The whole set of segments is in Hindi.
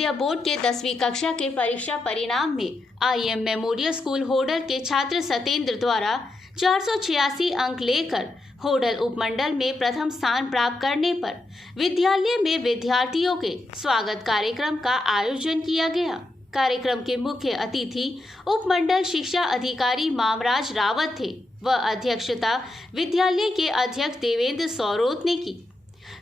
विद्या बोर्ड के 10वीं कक्षा के परीक्षा परिणाम में IM मेमोरियल स्कूल होडल के छात्र सतेंद्र द्वारा 486 अंक लेकर होडल उपमंडल में प्रथम स्थान प्राप्त करने पर विद्यालय में विद्यार्थियों के स्वागत कार्यक्रम का आयोजन किया गया। कार्यक्रम के मुख्य अतिथि उपमंडल शिक्षा अधिकारी मामराज रावत थे व अध्यक्षता विद्यालय के अध्यक्ष देवेंद्र सौरोत ने की।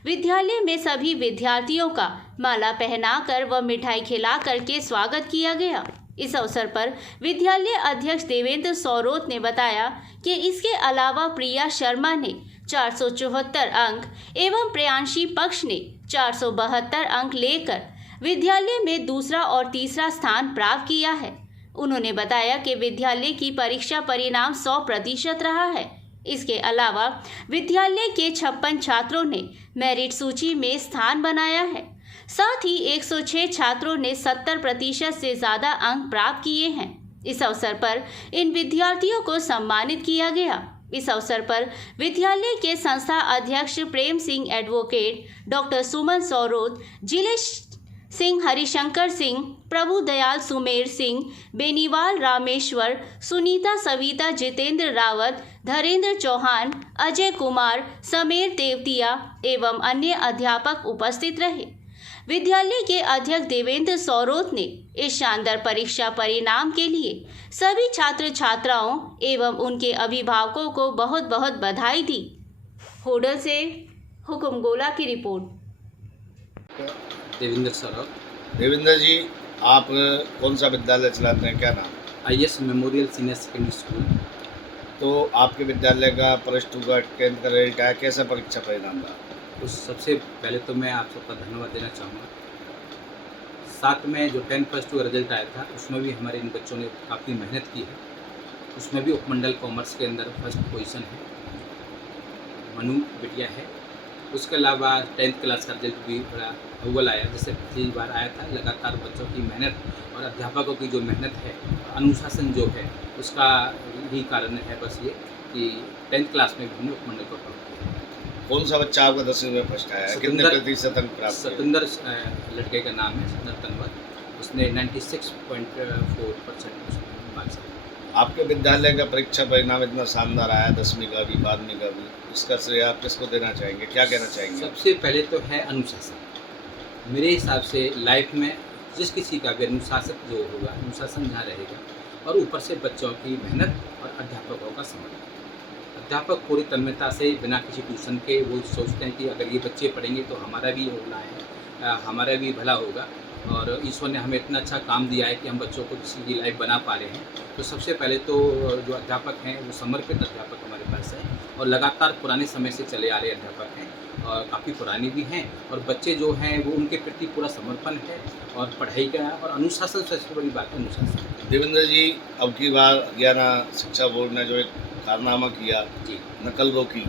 विद्यालय में सभी विद्यार्थियों का माला पहनाकर व मिठाई खिलाकर के स्वागत किया गया। इस अवसर पर विद्यालय अध्यक्ष देवेंद्र सौरोत ने बताया कि इसके अलावा प्रिया शर्मा ने 474 अंक एवं प्रियांशी पक्ष ने 472 अंक लेकर विद्यालय में दूसरा और तीसरा स्थान प्राप्त किया है। उन्होंने बताया कि विद्यालय की परीक्षा परिणाम 100% रहा है। इसके अलावा विद्यालय के 56 छात्रों ने मेरिट सूची में स्थान बनाया है। साथ ही 106 छात्रों ने 70% से ज़्यादा अंक प्राप्त किए हैं। इस अवसर पर इन विद्यार्थियों को सम्मानित किया गया। इस अवसर पर विद्यालय के संस्था अध्यक्ष प्रेम सिंह एडवोकेट, डॉक्टर सुमन सौरोत, जिलेश सिंह, हरिशंकर सिंह, प्रभु दयाल, सुमेर सिंह, बेनीवाल रामेश्वर, सुनीता सविता, जितेंद्र रावत, धरेंद्र चौहान, अजय कुमार, समेर देवतिया एवं अन्य अध्यापक उपस्थित रहे। विद्यालय के अध्यक्ष देवेंद्र सौरोत ने इस शानदार परीक्षा परिणाम के लिए सभी छात्र छात्राओं एवं उनके अभिभावकों को बहुत बहुत बधाई दी। होडल से हुकुम गोला की रिपोर्ट। देवेंद्र सौरभ। देवेंद्र जी, आप कौन सा विद्यालय चलाते हैं, क्या नाम? IS memorial senior secondary school. तो आपके विद्यालय का +2 का 10th का रिजल्ट आया, कैसा परीक्षा परिणाम रहा? उस सबसे पहले तो मैं आप सबका धन्यवाद देना चाहूँगा। साथ में जो 10+2 का रिजल्ट आया था उसमें भी हमारे इन बच्चों ने काफ़ी मेहनत की है। उसमें भी उपमंडल कॉमर्स के अंदर फर्स्ट पोजीशन है, मनु बिटिया है। उसके अलावा 10th क्लास का रिजल्ट भी बड़ा अव्वल आया, जैसे पिछली बार आया था। लगातार बच्चों की मेहनत और अध्यापकों की जो मेहनत है, अनुशासन जो है, उसका ही कारण है बस ये कि 10th क्लास में भी हमने उपमंडल को टॉप किया। कौन सा बच्चा आपका 10वीं में फर्स्ट आया है? कितने प्रतिशत अंक प्राप्त किए? सतेंद्र लड़के का नाम है, सतेंद्र तनवर। उसने 96.4% मार्क्स। आपके विद्यालय का परीक्षा परिणाम इतना शानदार आया, 10वीं का भी 12वीं का भी, इसका श्रेय आप किसको देना चाहेंगे, क्या कहना चाहेंगे? सबसे पहले तो है अनुशासन। मेरे हिसाब से लाइफ में जिस किसी का भी अनुशासन जो होगा, अनुशासन जहाँ रहेगा, और ऊपर से बच्चों की मेहनत और अध्यापकों का समर्थन। अध्यापक पूरी तन्मयता से बिना किसी ट्यूशन के वो सोचते हैं कि अगर ये बच्चे पढ़ेंगे तो हमारा भी होना है, हमारा भी भला होगा, और ईश्वर ने हमें इतना अच्छा काम दिया है कि हम बच्चों को किसी की लाइफ बना पा रहे हैं। तो सबसे पहले तो जो अध्यापक हैं वो समर्पित अध्यापक हमारे पास है, और लगातार पुराने समय से चले आ रहे अध्यापक हैं, और काफ़ी पुराने भी हैं, और बच्चे जो हैं वो उनके प्रति पूरा समर्पण है, और पढ़ाई का और अनुशासन सबसे बड़ी बात है, अनुशासन। देवेंद्र जी, अब की बार हरियाणा शिक्षा बोर्ड ने जो एक कारनामा किया, जी, नकल रोकी,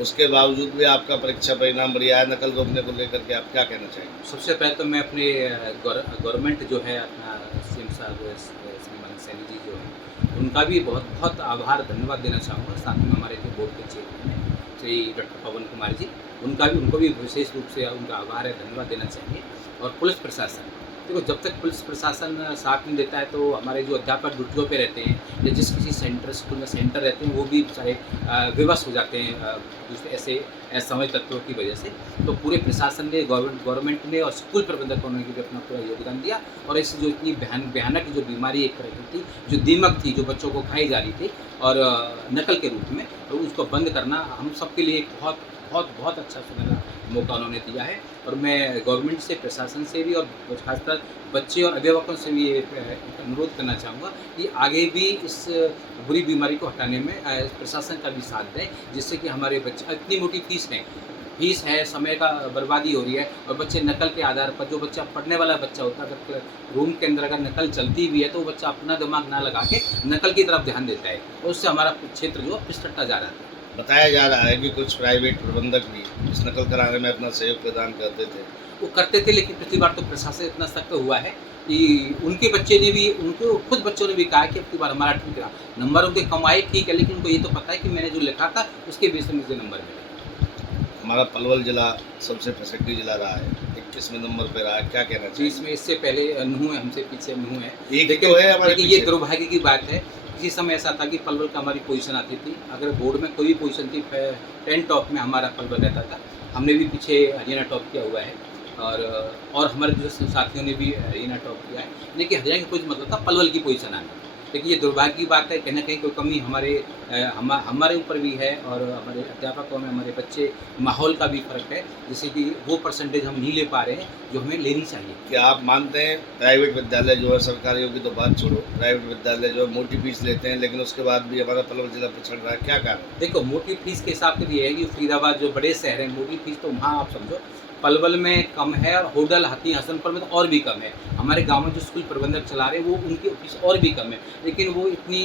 उसके बावजूद भी आपका परीक्षा परिणाम बढ़िया है। नकल रोकने को लेकर के आप क्या कहना चाहेंगे? सबसे पहले तो मैं अपने गवर्नमेंट जो है, अपना CM साहब श्रीमान सैनी जी जो है, उनका भी बहुत बहुत आभार धन्यवाद देना चाहूँगा। साथ में हमारे जो बोर्ड के चेयरमैन हैं श्री डॉक्टर पवन कुमार जी, उनको भी विशेष रूप से उनका आभार है, धन्यवाद देना चाहिए। और पुलिस प्रशासन, देखो जब तक पुलिस प्रशासन साथ नहीं देता है तो हमारे जो अध्यापक ड्यूटियों पे रहते हैं या जिस किसी स्कूल में सेंटर रहते हैं वो भी सारे विवश हो जाते हैं दूसरे ऐसे असमय तत्वों की वजह से। तो पूरे प्रशासन ने, गवर्नमेंट ने और स्कूल प्रबंधकों ने भी अपना पूरा योगदान दिया, और इस जो इतनी भयानक जो बीमारी एक तरह की थी, जो दीमक थी, जो बच्चों को खाई जा रही थी और नकल के रूप में, तो उसको बंद करना हम सबके लिए एक बहुत अच्छा सुनहरा मौका उन्होंने दिया है। और मैं गवर्नमेंट से, प्रशासन से भी, और खासकर बच्चे और अभिभावकों से भी एक अनुरोध करना चाहूँगा कि आगे भी इस बुरी बीमारी को हटाने में प्रशासन का भी साथ दें, जिससे कि हमारे बच्चे, इतनी मोटी फीस है, समय का बर्बादी हो रही है, और बच्चे नकल के आधार पर, जो बच्चा पढ़ने वाला बच्चा होता है, अगर रूम के अंदर अगर नकल चलती भी है तो बच्चा अपना दिमाग ना लगा के नकल की तरफ ध्यान देता है, और उससे हमारा क्षेत्र जो पिछड़ता जा रहा है। बताया जा रहा है कि कुछ प्राइवेट प्रबंधक भी इस नकल कराने में अपना सहयोग प्रदान करते थे। वो करते थे, लेकिन पिछली बार तो प्रशासन इतना सख्त हुआ है कि उनके बच्चे ने भी, उनको खुद बच्चों ने भी कहा कि अब की बार हमारा ठीक रहा। नंबर उनके कमाए ठीक है, लेकिन उनको ये तो पता है कि मैंने जो लिखा था उसके बेस पे मुझे नंबर मिले। हमारा पलवल जिला सबसे प्रसिद्ध जिला रहा है, एक किसमें नंबर पे रहा है, क्या कहना जी चाहिए? इसमें इससे पहले नूह है, हमसे पीछे नूह है। एक ही तो है हमारे लेकिन ये पीछे। दुर्भाग्य की बात है, किसी समय ऐसा था कि पलवल का हमारी पोजीशन आती थी, अगर बोर्ड में कोई पोजीशन थी 10 टॉप में हमारा पलवल रहता था। हमने भी पीछे हरियाणा टॉप किया हुआ है और हमारे दूसरे साथियों ने भी हरियाणा टॉप किया है, लेकिन हरियाणा की पोजीशन मतलब था पलवल की पोजीशन आना। लेकिन ये दुर्भाग्य की बात है, कहीं न कहीं कोई कमी हमारे ऊपर भी है और हमारे अध्यापकों में, हमारे बच्चे, माहौल का भी फ़र्क है, जिससे कि वो परसेंटेज हम नहीं ले पा रहे हैं जो हमें लेनी चाहिए। क्या आप मानते हैं प्राइवेट विद्यालय जो है, सरकारियों की तो बात छोड़ो, प्राइवेट विद्यालय जो है मोटी फीस लेते हैं, लेकिन उसके बाद भी हमारा पलवल जिला पिछड़ रहा है, क्या कारण? देखो मोटी फीस के हिसाब से ये है कि फरीदाबाद जो बड़े शहर हैं, मोटी फीस तो वहाँ आप समझो पलवल में कम है और होडल हाथी हसनपुर में तो और भी कम है। हमारे गांव में जो स्कूल प्रबंधक चला रहे हैं वो उनकी फीस और भी कम है, लेकिन वो इतनी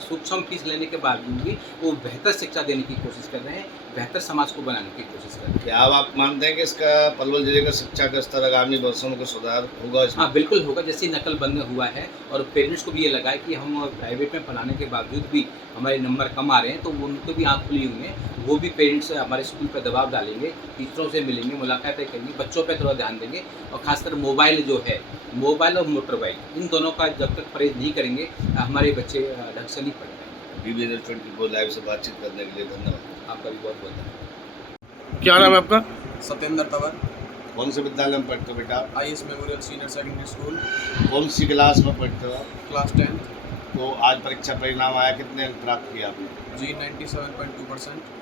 सूक्ष्म फीस लेने के बावजूद भी वो बेहतर शिक्षा देने की कोशिश कर रहे हैं, बेहतर समाज को बनाने की कोशिश कर रहे हैं। क्या अब आप मानते हैं कि इसका पलवल जिले का शिक्षा का स्तर आगामी वर्षों में सुधार होगा इसमें? हाँ बिल्कुल होगा, जैसे नकल बंद हुआ है और पेरेंट्स को भी ये लगा है कि हम प्राइवेट में पढ़ाने के बावजूद भी हमारे नंबर कम आ रहे हैं, तो उनको भी आँख खुली हुई है, वो भी पेरेंट्स हमारे स्कूल पर दबाव डालेंगे, टीचरों से मिलेंगे, मुलाकातें करेंगे, बच्चों पर थोड़ा ध्यान देंगे और खासकर मोबाइल जो है, मोबाइल और मोटर बाइक इन दोनों का जब तक परहेज नहीं करेंगे हमारे बच्चे ढंग से नहीं पढ़ पाएंगे। DB News 24 लाइव से बातचीत करने के लिए धन्यवाद। आपका भी बहुत बहुत धन्यवाद। क्या नाम है आपका? सत्येंद्र तंवर, कौन से विद्यालय में पढ़ते हो बेटा? IS memorial senior secondary school, कौन सी क्लास में पढ़ते हो? क्लास 10, तो आज परीक्षा परिणाम आया, कितने अंक प्राप्त किए आपने? जी 97.2%।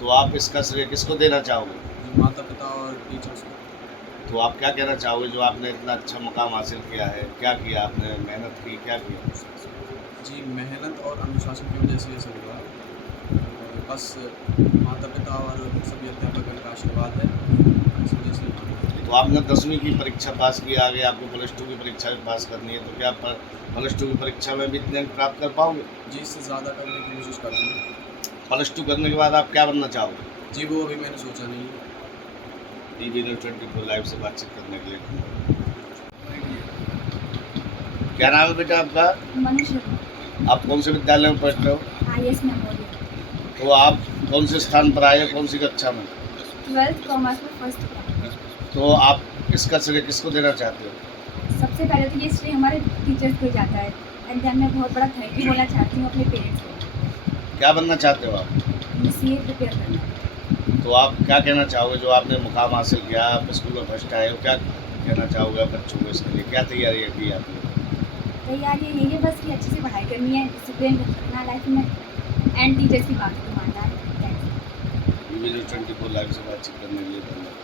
तो आप इसका श्रेय किसको देना चाहोगे? जी माता पिता और टीचर्स को। तो आप क्या कहना चाहोगे जो आपने इतना अच्छा मुकाम हासिल किया है, क्या किया आपने, मेहनत की, क्या किया? जी मेहनत और अनुशासन की वजह से ये सब हुआ, और बस माता पिता और सभी अध्यापकों का आशीर्वाद है, इस वजह से। तो आपने 10वीं की परीक्षा पास की, आगे आपको +2 की परीक्षा भी पास करनी है, तो क्या आप +2 की परीक्षा में भी इतने अंक प्राप्त कर पाओगे? जी इससे ज़्यादा करने की कोशिश करूँगा। +2 करने के बाद आप क्या बनना चाहोगे? जी वो अभी मैंने सोचा नहीं है। DB News 24 लाइव से बातचीत करने के लिए धन्यवाद। क्या नाम है बेटा आपका? मनु शर्मा, आप कौन से विद्यालय में पढ़ते हो? IS मेमोरियल, तो आप कौन से स्थान पर आए हो, कौन सी कक्षा में? 12th कॉमर्स में फर्स्ट किया। तो आप इसका श्रेय किसको देना चाहते हो? सबसे पहले तो ये श्रेय हमारे टीचर्स को जाता है, एंड देन मैं बहुत बड़ा थैंक यू बोलना चाहती हूँ अपने पेरेंट्स को। क्या बनना चाहते हो आप? मुझे CA प्रिपेयर करना है। तो आप क्या कहना चाहोगे जो आपने मुकाम हासिल किया, आप स्कूल में फर्स्ट आए हो, क्या कहना चाहोगे बच्चों को इसके लिए, क्या तैयारियाँ की आपने? तैयारी यही है बस कि अच्छे से पढ़ाई करनी है, डिसिप्लिन रखना लाइफ में, एंड टीचर्स की बात को मानना है। DB News 24 लाइव से बातचीत करने के लिए धन्यवाद।